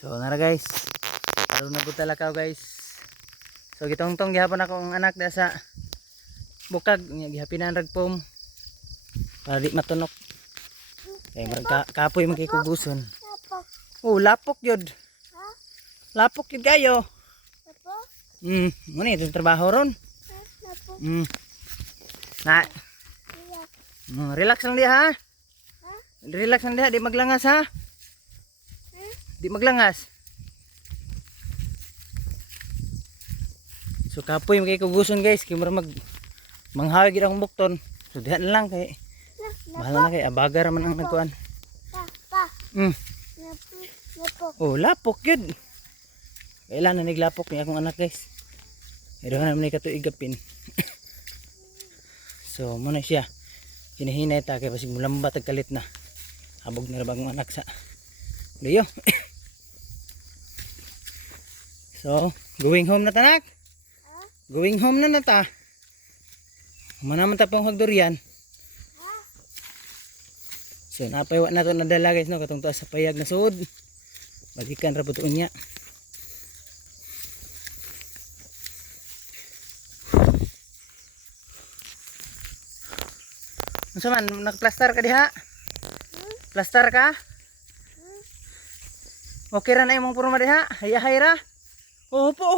So nara guys, karon na buta lakaw guys. So gitongtong gihapon ako ang anak da sa bukag nya gihapinan rag pom para di matunok. Kay kapoy man kay kuguson. Oh, lapok yun. Lapok yun kayo. Muna ito trabaho ron. Na. Relax lang dia ha. Relax lang dia, di maglangas ha. Di maglangas. So kapoy kay kuguson guys, kay mura manghawig gid ang bukton. So diha na lang kay bahala na kay abaga ra man ang nagkuan. Oh, lapok yun. Kailan na naglapok ni akong anak guys. Pero na man katuig gapin. So muna siya. Hinahinay ta kay basig mulamba tag kalit na. Habog na ra bagong anak sa Leo. So, going home na tanak. Going home na ta. Manaman ta pang hagdurian. So, napaywa na to nadala guys no katong taas sa payag na suod. Magikan ra puto unya. Unsa man nagplaster ka diha? Plaster ka? Okay ra na imong purma diha? Hayahay ra. Oh, upo.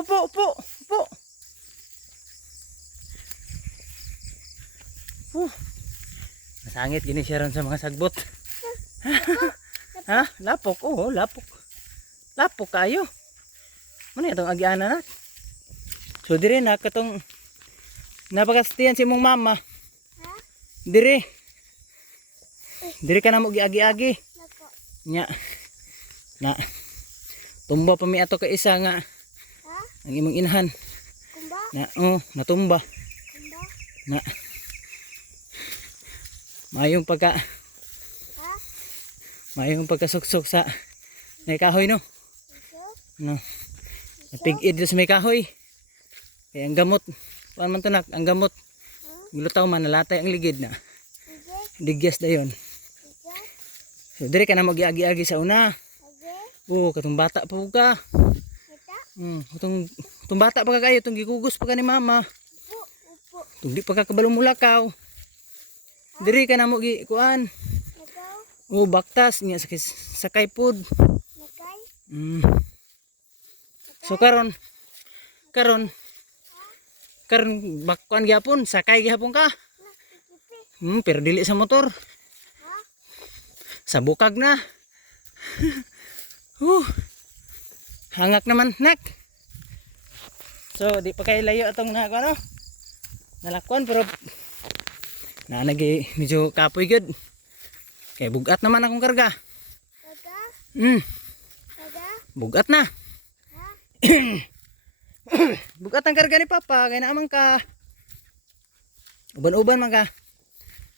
Masangit gini siya ron sa mga sagbot. Ha? Lapok? Oo, lapok. Lapok kayo. Ano itong agiana na? So dire na katong napakastiyan si mong mama. Dire ka na mo giagi-agi. Nya. Na. Tumba pa mi ato ka isa nga. Ang imong inahan. Na, natumba. Na. Mayong pagkasuksok sa may kahoy no. No. Napig-id sa may kahoy. Kaya ang gamot, kuan man tanak, ang gamot. Gilutaw man nalatay ang ligid na. Digyas dayon. So dire ka na mag-agi-agi sa una. Oh, katong bata pa ka. Itong bata pa kayo, itong gigugos pa ka ni mama. Itong di pa ka kabalong mulakaw. Diri ka na mo kuan. Oh, baktas niya sakay pod. So karon bakkuan gyapon, sakay gyapon ka. Pero dili sa motor. Sa bukag na. Hangak naman nak. So di pa kay layo atong ano nalakuan pero nanagi medyo kapoy gud kay bugat naman akong karga. Bugat na. Bugat ang karga ni papa kay naamang ka uban-uban man ka.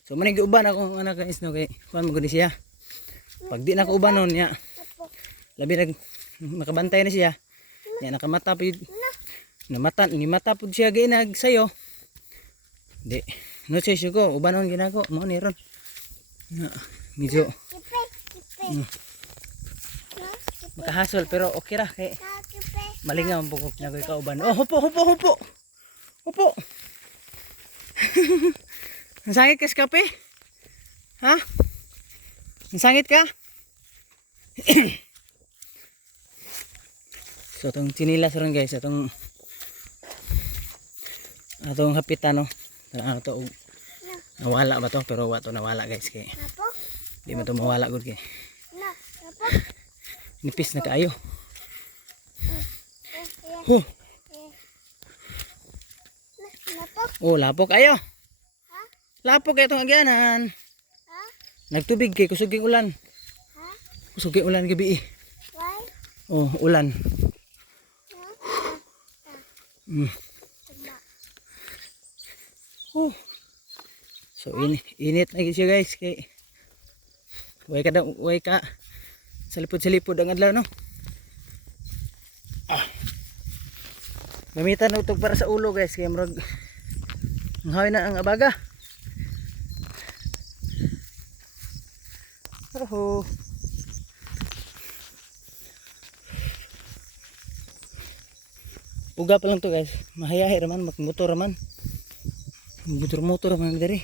So manig uban akong anak guys no kay kuan mo gud siya. Pag di na ko uban non ya labi nag makabantay na siya. Ya nakamata pud. Ni mata pud siya ginag sayo. Di no choice ko ubanon ginako mo ni ron. Na medyo makahasol pero okay ra kay malingaw ang bukok na koy kauban. Oh, hupo. Nasangit ka sa kape? Ha? Nasangit ka? So itong chinilas ron guys, atong hapitan no. Ito nawala ba to? Pero wato nawala guys kay. Di man to mawala gud kay. Nipis na kaayo. Oh, lapok ayo. Lapok kay itong agyanan. Nagtubig kay kusuging ulan. Kusuging ulan gabi. Oh, ulan. So init lagi siya guys kay way ka salipod ang adlaw no. Gamitan utog para sa ulo guys kay murag nghaw na ang abaga. Uga pa lang to guys. Mahayahe raman, magmotor raman. Motor raman dari.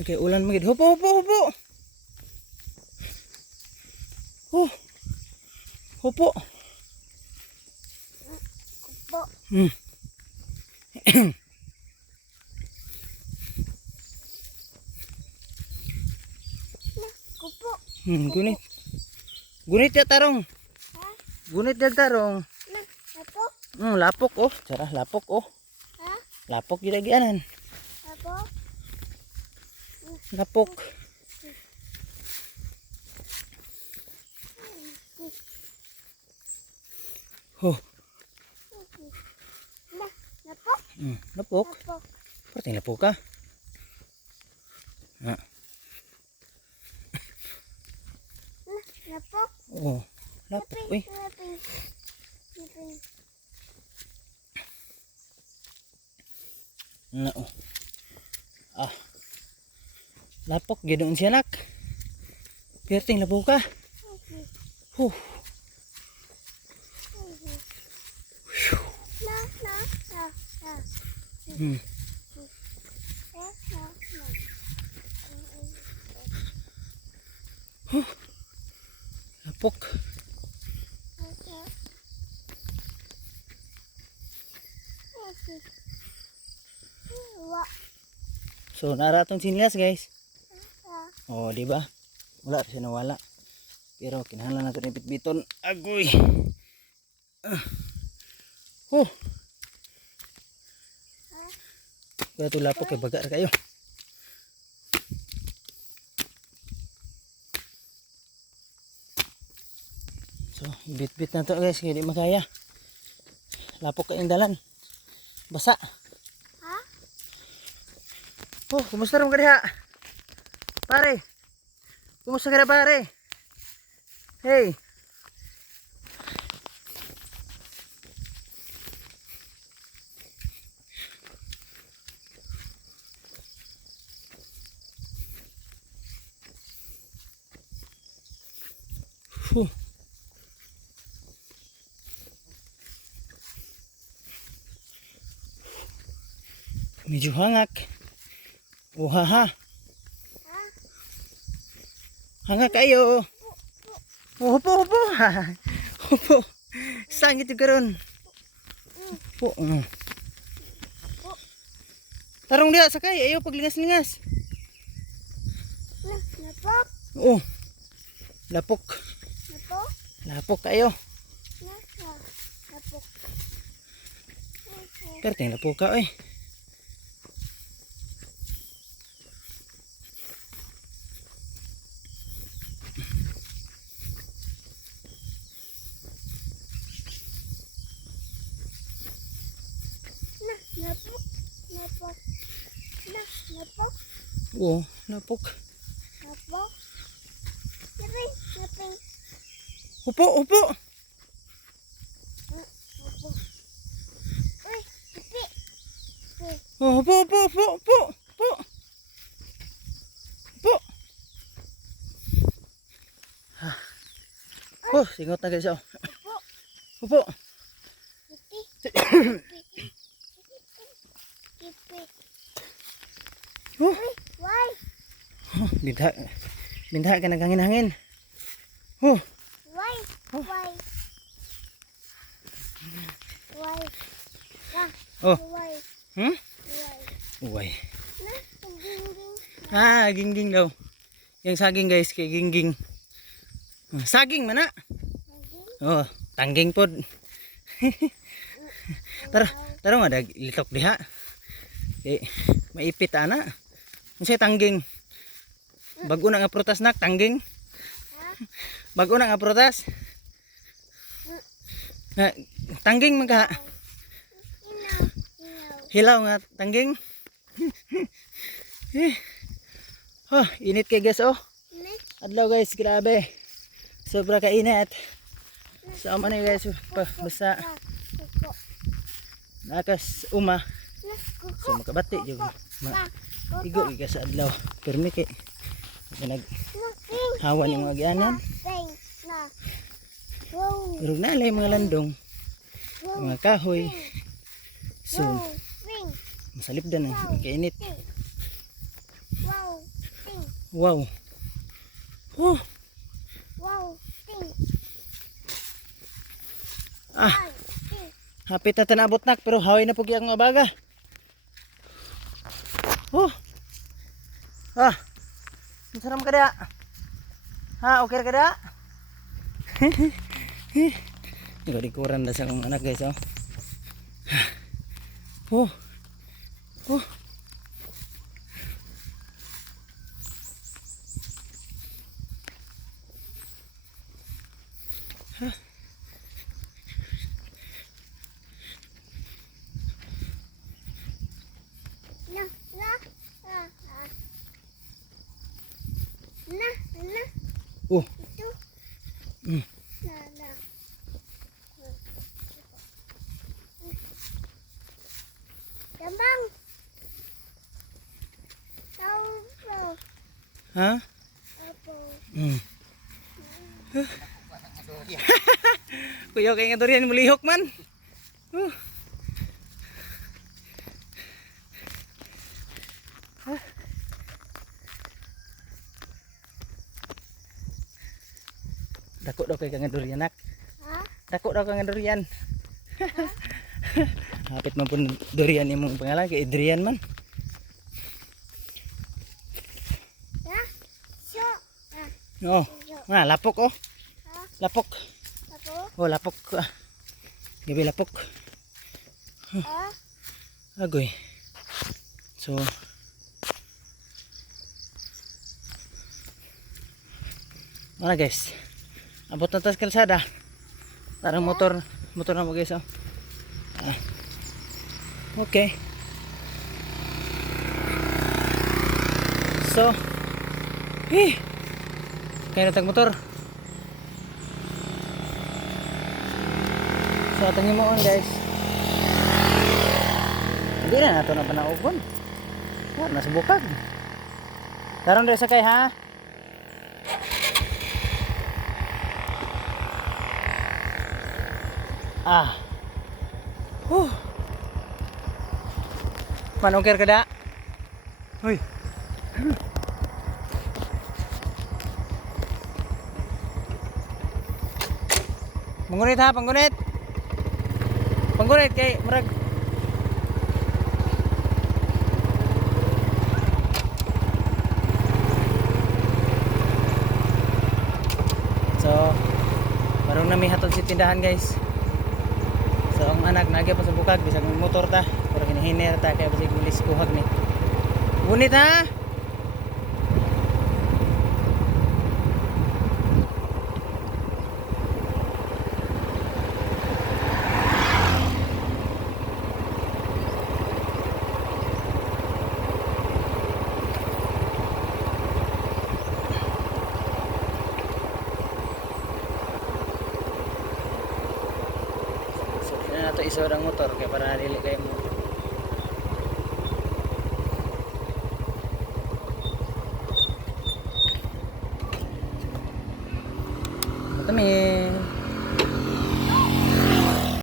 Okay, ulan magid. Hupo. Oh. Hupo. Kupo. Kupo. Gunit. Gunit ya tarong. Ha? Gunit ya tarong. Lapok. Lapok oh. Cara lapok oh. Ha? Lapok gila gianan. Lapok. Lapok. Oh. Lapok. Lapok. Lapok. Perting lapok ka. Ah. Lapok. Oh. Lapok. Uy. Laping. No. Ah. Lapok ginoon siya nak. Perting lapok ka. Huh. Hmm. Lapok. So naratong sinlas guys. Oh, di ba? Wala siya nawala. Pero kinahanglan nato ni bitbiton. Agoy. Oh. Kaya ito lapok kay baga kayo. So, bit-bit na to guys, kaya di makaya. Lapok kayong dalan. Basa. Ha? Oh, kumusta rin ka diha? Pare. Kumusta ka na pare? Hey. Huh. Medyo hangak. Oh haha. Hangak kayo. Oh, hupo. Hupo. Sangit yung karon. Hupo. Tarong dia sakay. Ayaw paglingas-lingas. Lapok. Oh. Lapok. Lapok. Lapok kayo. Lapok. Perting lapok ka eh. Lapok. Lapok. Lapok. Oh, lapok. Lapok. Laping. Hupo. Lapok. Uy, pipi. Oh, hupo. Hupo. Oh, singot na guys oh. Hupo. Pipi. Pipi. Oh, Why? bintha ka naghangin-hangin. Oh, Why? Why? Why? oh. Why? Hmm? Why? Uway. Na, gingging. Ah, gingging daw. Yung saging guys, kay gingging. Saging mana? Oh, tangging pod. Tarong ada litok diha. Eh, maipit ana. Unsay tangging? Bago na nga prutas nak tangging. Bago na nga prutas. Tangging magka. Hilaw nga tangging. Oh, init kay guys oh. Adlaw guys, grabe. Sobra ka init. So man guys, basta nakas uma. So makabati jud. Igo ka sa adlaw. Permi kay nag hawan yung mga gianan. Pero nalay mga landong. mga kahoy. So, Wow. Ping. masalip dan kainit. Ping. Wow. Ping. Wow. Oh, Wow. Ping. ah, Wow. Ping. hapit na tanabot nak pero haway na pugi ang abaga. Oh. Ah. Saram ka da. Ha, okay ka da? Ikaw di kuran da sa akong anak guys, oh. Oh. Oh. Na. Na. Ah, ah. Na. Na. Oh. Itu. Mm. Na. Na. Gambang. Taupo. Ha? Apo. Mm. Kuya kay nga durian mulihok man. Dako daw kay nga durian nak. Ha? Dako daw kay nga durian. Hapit man pun durian imong pangalan kay Adrian man. Ha? So. Ah. Oh. So. Ah, lapok oh. Ha? Lapok. Apo. Oh, lapok. Ah. Gabi lapok. Ha? Agoy. So mana guys, abot na tas kalsada. Tarang motor na mo guys, oh. Ah. Okay. So kaya natag motor. So atong mo on guys. Hindi na nato na panaugon. Yan, nasubukag. Karon dre sakay ha. Ah. Manungkir kada. Hoy. Panggunit ha, panggunit. Panggunit kay murag. So, marong na may hatod si tindahan guys. So ang anak nagya pa sa bukag bisag motor ta, pero hinihiner ta kaya bisag bilis kuhag ni. Ngunit ha. Nato isod ang motor kaya para dili kay mo. Matami.